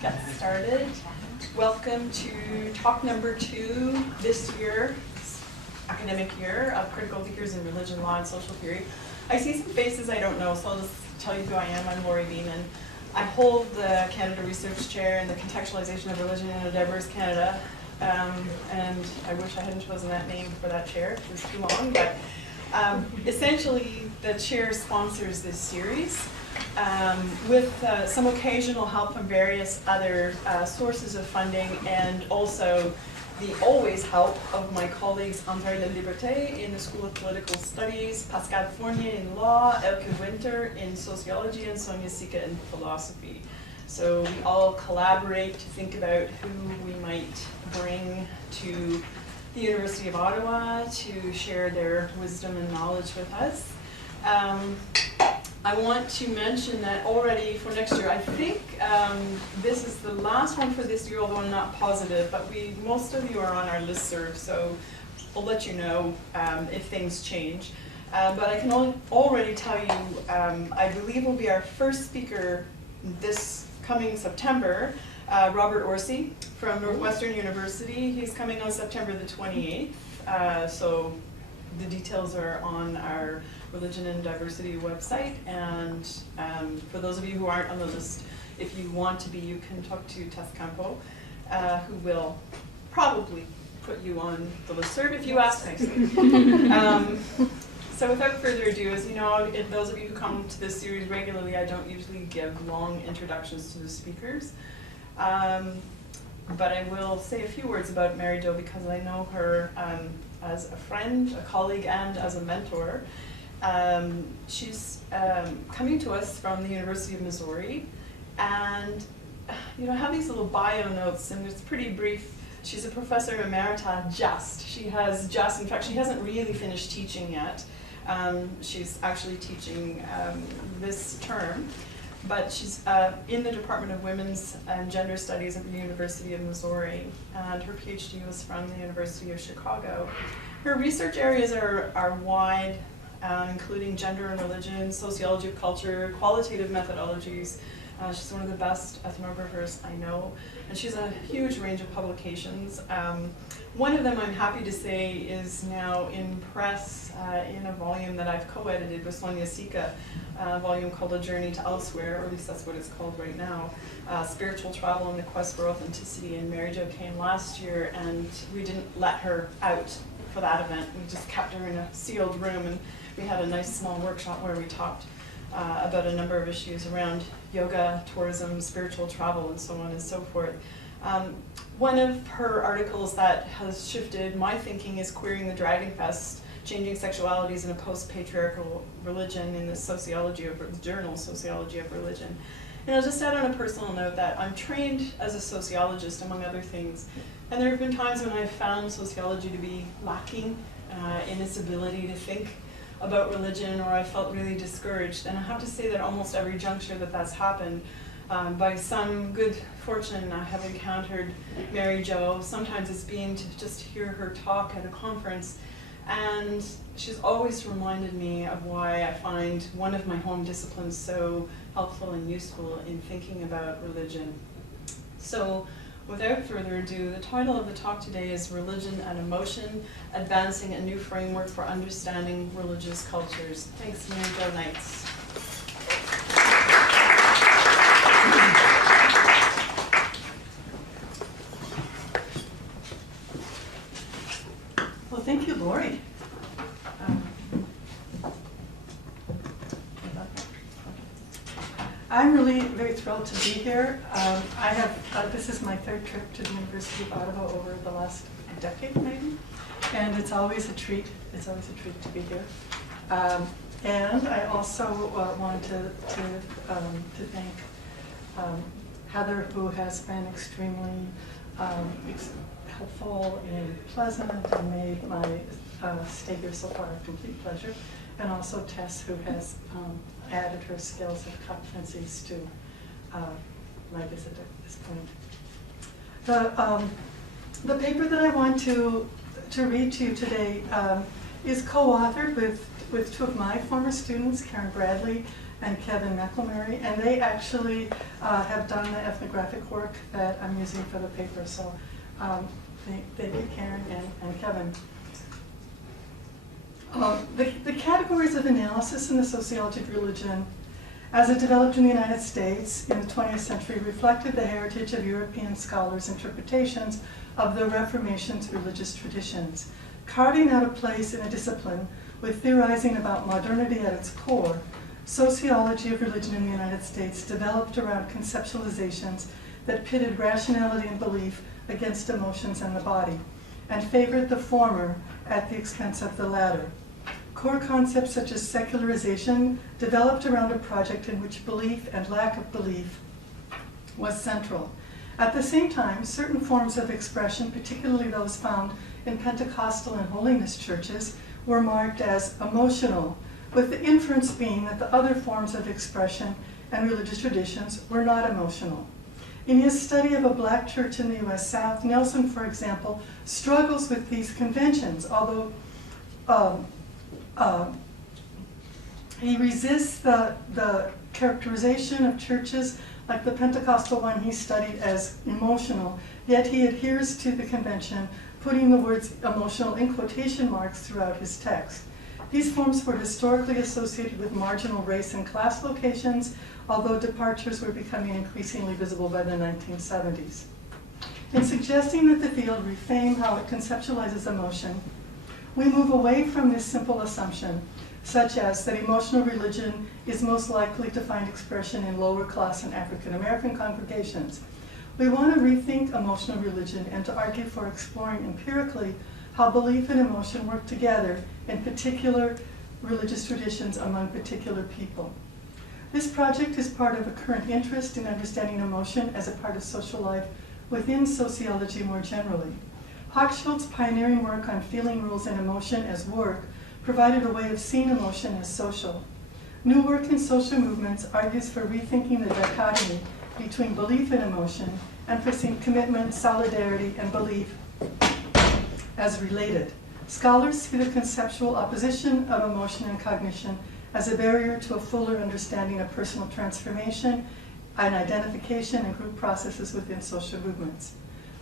get started. Welcome to talk number 2 this year, academic year, of Critical Thinkers in Religion, Law, and Social Theory. I see some faces I don't know, so I'll just tell you who I am. I'm Laurie Beeman. I hold the Canada Research Chair in the Contextualization of Religion in a Diverse Canada, and I wish I hadn't chosen that name for that chair. It was too long, but essentially the chair sponsors this series with some occasional help from various other sources of funding, and also the always help of my colleagues André La Liberté in the School of Political Studies, Pascal Fournier in Law, Elke Winter in Sociology, and Sonia Sika in Philosophy. So we all collaborate to think about who we might bring to the University of Ottawa to share their wisdom and knowledge with us. I want to mention that already for next year, I think this is the last one for this year, although I'm not positive, but most of you are on our listserv, so I'll let you know if things change. But I can already tell you, I believe will be our first speaker this coming September, Robert Orsi from Northwestern University. He's coming on September the 28th, so the details are on our Religion and Diversity website, and for those of you who aren't on the list, if you want to be, you can talk to Tess Campo, who will probably put you on the listserv if you ask nicely. So without further ado, as you know, if those of you who come to this series regularly, I don't usually give long introductions to the speakers. But I will say a few words about Mary Jo because I know her as a friend, a colleague, and as a mentor. She's coming to us from the University of Missouri, and I have these little bio notes, and it's pretty brief. She's a professor emerita in fact, she hasn't really finished teaching yet. She's actually teaching this term, but she's in the Department of Women's and Gender Studies at the University of Missouri, and her PhD was from the University of Chicago. Her research areas are wide, including gender and religion, sociology of culture, qualitative methodologies. She's one of the best ethnographers I know, and she has a huge range of publications. One of them, I'm happy to say, is now in press in a volume that I've co-edited with Sonia Sika, a volume called A Journey to Elsewhere, or at least that's what it's called right now, Spiritual Travel and the Quest for Authenticity. And Mary Jo came last year, and we didn't let her out for that event. We just kept her in a sealed room, and we had a nice small workshop where we talked about a number of issues around yoga, tourism, spiritual travel, and so on and so forth. One of her articles that has shifted my thinking is Queering the Dragon Fest, Changing Sexualities in a Post-Patriarchal Religion in the journal Sociology of Religion. And I'll just add on a personal note that I'm trained as a sociologist, among other things, and there have been times when I've found sociology to be lacking in its ability to think about religion, or I felt really discouraged. And I have to say that almost every juncture that's happened, by some good fortune, I have encountered Mary Jo. Sometimes it's been to just hear her talk at a conference, and she's always reminded me of why I find one of my home disciplines so helpful and useful in thinking about religion. So, without further ado, the title of the talk today is Religion and Emotion, Advancing a New Framework for Understanding Religious Cultures. Thanks, Jo Neitz. Well, thank you, Laurie. I'm really very thrilled to be here. This is my third trip to the University of Ottawa over the last decade, maybe, and it's always a treat. It's always a treat to be here. And I also want to thank Heather, who has been extremely helpful and pleasant and made my stay here so far a complete pleasure. And also Tess, who has added her skills and competencies to my visit at this point. The paper that I want to read to you today is co-authored with two of my former students, Karen Bradley and Kevin McElmurray, and they actually have done the ethnographic work that I'm using for the paper. So thank you, Karen and Kevin. The categories of analysis in the sociology of religion, as it developed in the United States in the 20th century, reflected the heritage of European scholars' interpretations of the Reformation's religious traditions. Carving out a place in a discipline with theorizing about modernity at its core, sociology of religion in the United States developed around conceptualizations that pitted rationality and belief against emotions and the body, and favored the former at the expense of the latter. Core concepts such as secularization developed around a project in which belief and lack of belief was central. At the same time, certain forms of expression, particularly those found in Pentecostal and holiness churches, were marked as emotional, with the inference being that the other forms of expression and religious traditions were not emotional. In his study of a black church in the U.S. South, Nelson, for example, struggles with these conventions, although he resists the characterization of churches like the Pentecostal one he studied as emotional, yet he adheres to the convention, putting the words emotional in quotation marks throughout his text. These forms were historically associated with marginal race and class locations, although departures were becoming increasingly visible by the 1970s. In suggesting that the field reframe how it conceptualizes emotion, we move away from this simple assumption, such as that emotional religion is most likely to find expression in lower class and African American congregations. We want to rethink emotional religion and to argue for exploring empirically how belief and emotion work together in particular religious traditions among particular people. This project is part of a current interest in understanding emotion as a part of social life within sociology more generally. Hochschild's pioneering work on feeling rules and emotion as work provided a way of seeing emotion as social. New work in social movements argues for rethinking the dichotomy between belief and emotion and for seeing commitment, solidarity, and belief as related. Scholars see the conceptual opposition of emotion and cognition as a barrier to a fuller understanding of personal transformation and identification and group processes within social movements.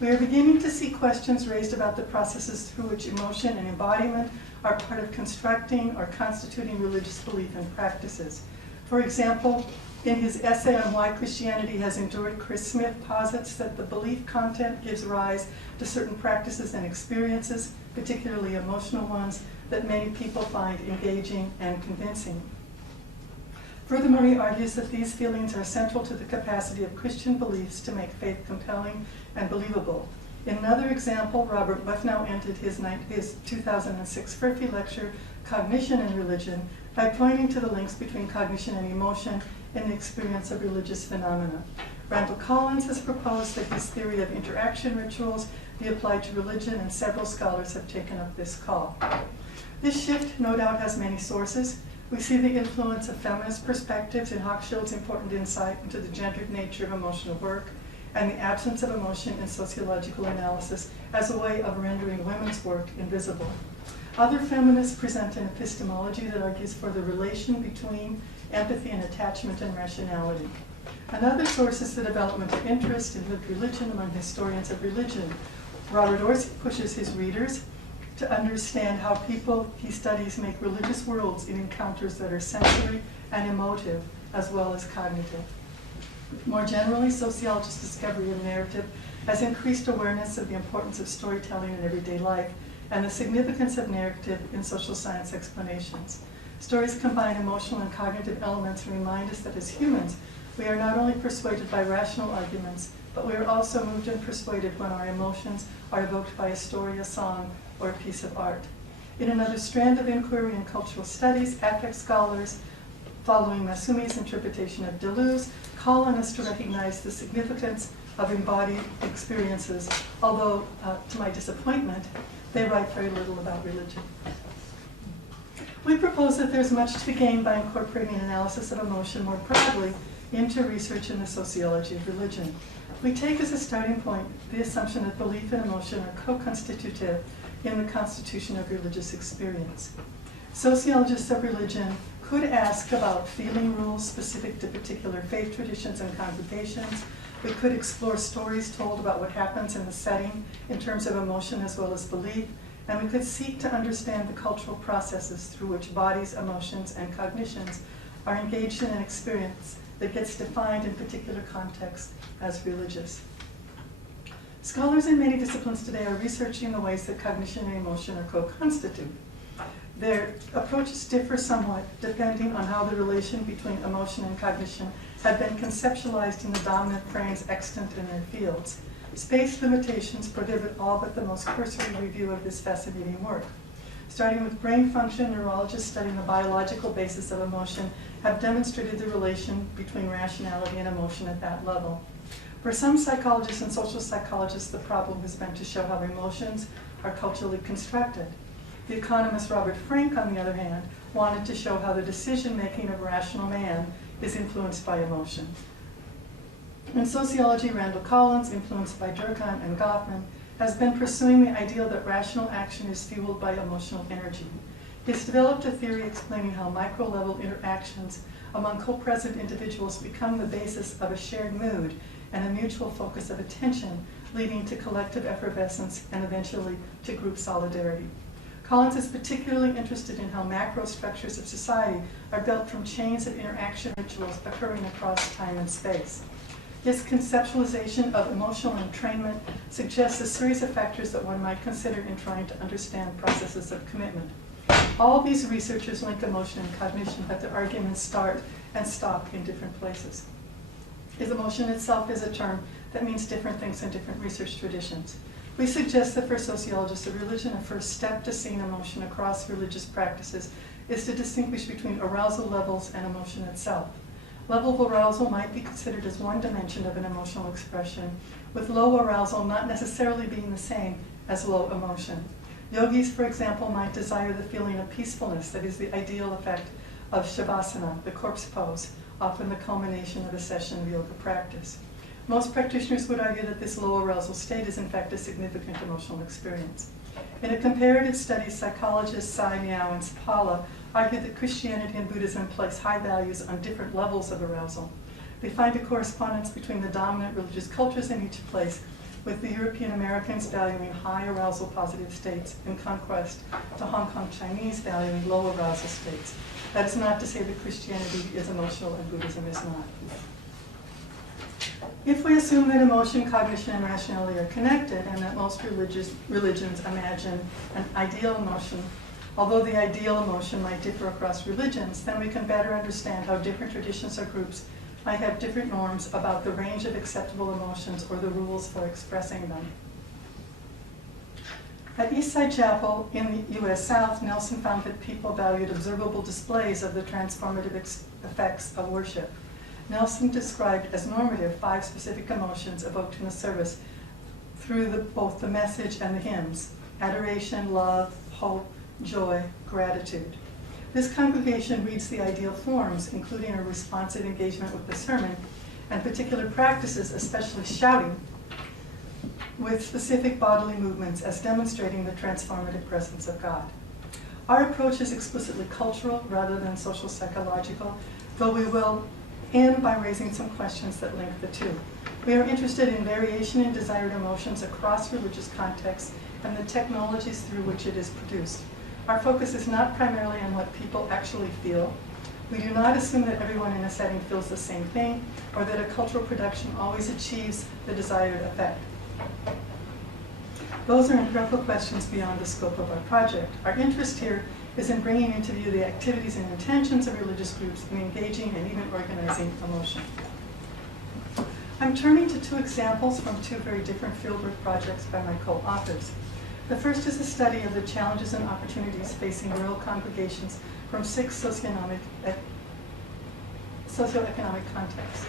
We are beginning to see questions raised about the processes through which emotion and embodiment are part of constructing or constituting religious belief and practices. For example, in his essay on why Christianity has endured, Chris Smith posits that the belief content gives rise to certain practices and experiences, particularly emotional ones, that many people find engaging and convincing. Furthermore, he argues that these feelings are central to the capacity of Christian beliefs to make faith compelling and believable. In another example, Robert Buffnow ended his 2006 Furphy lecture, Cognition and Religion, by pointing to the links between cognition and emotion in the experience of religious phenomena. Randall Collins has proposed that his theory of interaction rituals be applied to religion, and several scholars have taken up this call. This shift, no doubt, has many sources. We see the influence of feminist perspectives in Hochschild's important insight into the gendered nature of emotional work and the absence of emotion in sociological analysis as a way of rendering women's work invisible. Other feminists present an epistemology that argues for the relation between empathy and attachment and rationality. Another source is the development of interest in lived religion among historians of religion. Robert Orsi pushes his readers to understand how people he studies make religious worlds in encounters that are sensory and emotive, as well as cognitive. More generally, sociologists' discovery of narrative has increased awareness of the importance of storytelling in everyday life and the significance of narrative in social science explanations. Stories combine emotional and cognitive elements and remind us that as humans, we are not only persuaded by rational arguments, but we are also moved and persuaded when our emotions are evoked by a story, a song, or a piece of art. In another strand of inquiry in cultural studies, affect scholars, following Masumi's interpretation of Deleuze, call on us to recognize the significance of embodied experiences, although, to my disappointment, they write very little about religion. We propose that there's much to be gained by incorporating analysis of emotion more broadly into research in the sociology of religion. We take as a starting point the assumption that belief and emotion are co-constitutive in the constitution of religious experience. Sociologists of religion could ask about feeling rules specific to particular faith traditions and congregations. We could explore stories told about what happens in the setting in terms of emotion as well as belief, and we could seek to understand the cultural processes through which bodies, emotions, and cognitions are engaged in an experience that gets defined in particular contexts as religious. Scholars in many disciplines today are researching the ways that cognition and emotion are co-constituted. Their approaches differ somewhat depending on how the relation between emotion and cognition had been conceptualized in the dominant brains extant in their fields. Space limitations prohibit all but the most cursory review of this fascinating work. Starting with brain function, neurologists studying the biological basis of emotion have demonstrated the relation between rationality and emotion at that level. For some psychologists and social psychologists, the problem has been to show how emotions are culturally constructed. The economist Robert Frank, on the other hand, wanted to show how the decision-making of rational man is influenced by emotion. In sociology, Randall Collins, influenced by Durkheim and Goffman, has been pursuing the ideal that rational action is fueled by emotional energy. He's developed a theory explaining how micro-level interactions among co-present individuals become the basis of a shared mood and a mutual focus of attention, leading to collective effervescence and eventually to group solidarity. Collins is particularly interested in how macro structures of society are built from chains of interaction rituals occurring across time and space. His conceptualization of emotional entrainment suggests a series of factors that one might consider in trying to understand processes of commitment. All these researchers link emotion and cognition, but their arguments start and stop in different places. Is emotion itself is a term that means different things in different research traditions. We suggest that for sociologists of religion, a first step to seeing emotion across religious practices is to distinguish between arousal levels and emotion itself. Level of arousal might be considered as one dimension of an emotional expression, with low arousal not necessarily being the same as low emotion. Yogis, for example, might desire the feeling of peacefulness that is the ideal effect of shavasana, the corpse pose, often the culmination of a session of yoga practice. Most practitioners would argue that this low arousal state is in fact a significant emotional experience. In a comparative study, psychologists Tsai Miao and Sapala argued that Christianity and Buddhism place high values on different levels of arousal. They find a correspondence between the dominant religious cultures in each place, with the European Americans valuing high arousal positive states, in contrast to Hong Kong Chinese valuing low arousal states. That is not to say that Christianity is emotional and Buddhism is not. If we assume that emotion, cognition, and rationality are connected, and that most religions imagine an ideal emotion, although the ideal emotion might differ across religions, then we can better understand how different traditions or groups might have different norms about the range of acceptable emotions or the rules for expressing them. At Eastside Chapel in the U.S. South, Nelson found that people valued observable displays of the transformative effects of worship. Nelson described as normative 5 specific emotions evoked in the service through both the message and the hymns: adoration, love, hope, joy, gratitude. This congregation reads the ideal forms, including a responsive engagement with the sermon, and particular practices, especially shouting, with specific bodily movements as demonstrating the transformative presence of God. Our approach is explicitly cultural rather than social psychological, though we will end by raising some questions that link the two. We are interested in variation in desired emotions across religious contexts and the technologies through which it is produced. Our focus is not primarily on what people actually feel. We do not assume that everyone in a setting feels the same thing, or that a cultural production always achieves the desired effect. Those are empirical questions beyond the scope of our project. Our interest here is in bringing into view the activities and intentions of religious groups in engaging and even organizing emotion. I'm turning to 2 examples from 2 very different fieldwork projects by my co-authors. The first is a study of the challenges and opportunities facing rural congregations from 6 socioeconomic contexts.